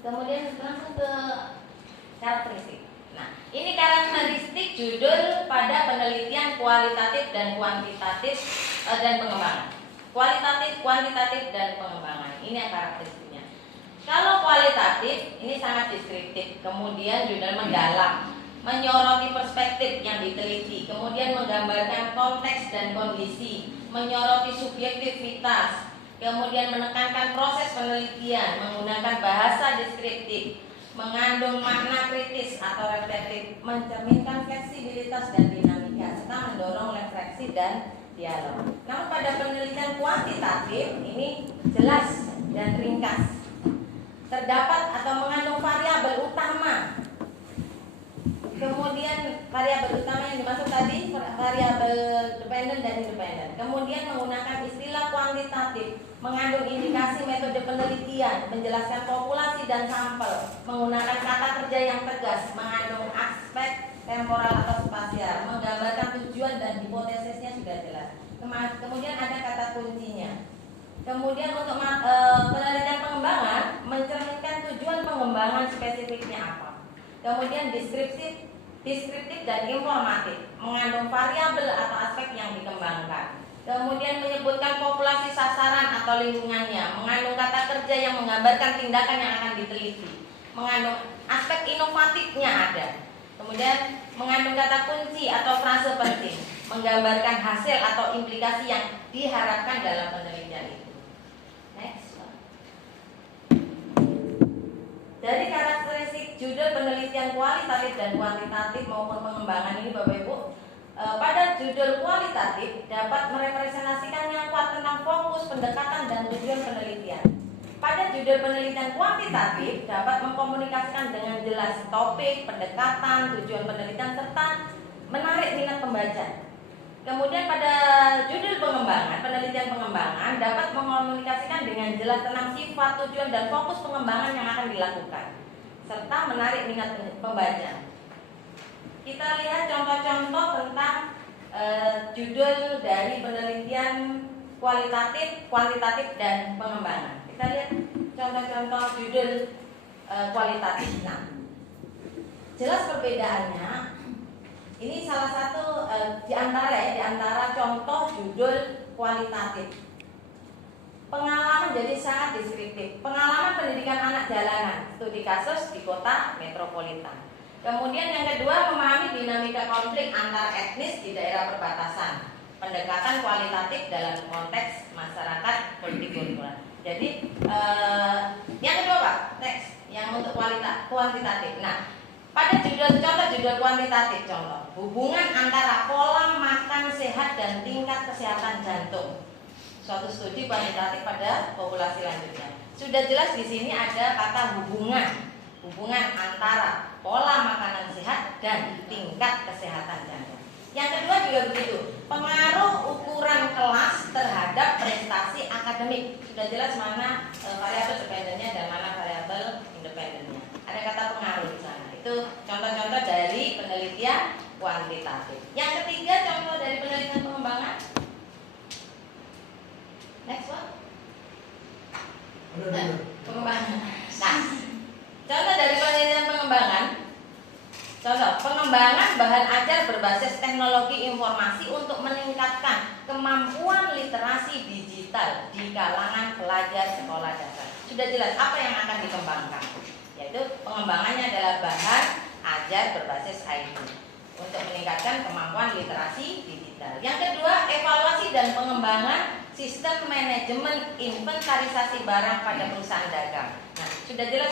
Kemudian langsung ke karakteristik. Nah, ini karakteristik judul pada penelitian kualitatif dan kuantitatif dan pengembangan. Kualitatif, kuantitatif, dan pengembangan. Ini yang karakteristiknya. Kalau kualitatif, ini sangat deskriptif. Kemudian judul mendalam, menyoroti perspektif yang diteliti. Kemudian menggambarkan konteks dan kondisi, menyoroti subjektivitas. Kemudian menekankan proses penelitian, menggunakan bahasa deskriptif, mengandung makna kritis atau reflektif, mencerminkan fleksibilitas dan dinamika, serta mendorong refleksi dan dialog. Namun pada penelitian kuantitatif ini jelas dan ringkas. Terdapat atau mengandung variabel utama. Kemudian variabel utama yang dimaksud tadi variabel dependen dan independen. Kemudian menggunakan istilah kuantitatif, mengandung indikasi metode penelitian, menjelaskan populasi dan sampel, menggunakan kata kerja yang tegas, mengandung aspek temporal atau spasial, menggambarkan tujuan dan hipotesisnya sudah jelas. Kemudian ada kata kuncinya. Kemudian untuk penelitian pengembangan mencerminkan tujuan pengembangan spesifiknya apa. Kemudian deskriptif dan informatif, mengandung variabel atau aspek yang dikembangkan. Kemudian menyebutkan populasi sasaran atau lingkungannya, mengandung kata kerja yang menggambarkan tindakan yang akan diteliti, mengandung aspek inovatifnya ada. Kemudian mengandung kata kunci atau frase penting, menggambarkan hasil atau implikasi yang diharapkan dalam penelitian itu. Next. Dari karakteristik judul penelitian kualitatif dan kuantitatif maupun pengembangan ini Bapak Ibu, pada judul kualitatif dapat merepresentasikan yang kuat tentang fokus, pendekatan, dan tujuan penelitian. Pada judul penelitian kuantitatif dapat mengkomunikasikan dengan jelas topik, pendekatan, tujuan penelitian, serta menarik minat pembaca. Kemudian pada judul pengembangan, penelitian pengembangan dapat mengkomunikasikan dengan jelas tentang sifat, tujuan, dan fokus pengembangan yang akan dilakukan, serta menarik minat pembaca. Kita lihat contoh-contoh tentang judul dari penelitian kualitatif, kuantitatif, dan pengembangan. Kita lihat contoh-contoh judul kualitatif. Nah, jelas perbedaannya. Ini salah satu di antara contoh judul kualitatif. Pengalaman jadi sangat deskriptif. Pengalaman pendidikan anak jalanan, studi kasus di kota metropolitan. Kemudian yang kedua, memahami dinamika konflik antar etnis di daerah perbatasan. Pendekatan kualitatif dalam konteks masyarakat politik kultural. Jadi yang kedua Pak, next, yang untuk kuantitatif. Nah, pada contoh judul kuantitatif, contoh hubungan antara pola makan sehat dan tingkat kesehatan jantung. Suatu studi kuantitatif pada populasi lanjutnya. Sudah jelas di sini ada kata hubungan antara pola makanan sehat dan tingkat kesehatan jantung. Yang kedua juga begitu, pengaruh ukuran kelas terhadap prestasi akademik. Sudah jelas mana variabel dependennya dan mana variabel independennya. Ada kata pengaruh di sana. Itu contoh-contoh dari penelitian kuantitatif. Yang ketiga, contoh dari penelitian pengembangan. Next one. Pengembangan. Nah, contoh dari penelitian pengembangan. Contoh, pengembangan bahan ajar berbasis teknologi informasi untuk meningkatkan kemampuan literasi digital di kalangan pelajar sekolah dasar. Sudah jelas apa yang akan dikembangkan, yaitu pengembangannya adalah bahan ajar berbasis IT untuk meningkatkan kemampuan literasi digital. Yang kedua, evaluasi dan pengembangan sistem manajemen inventarisasi barang pada perusahaan dagang. Nah, sudah jelas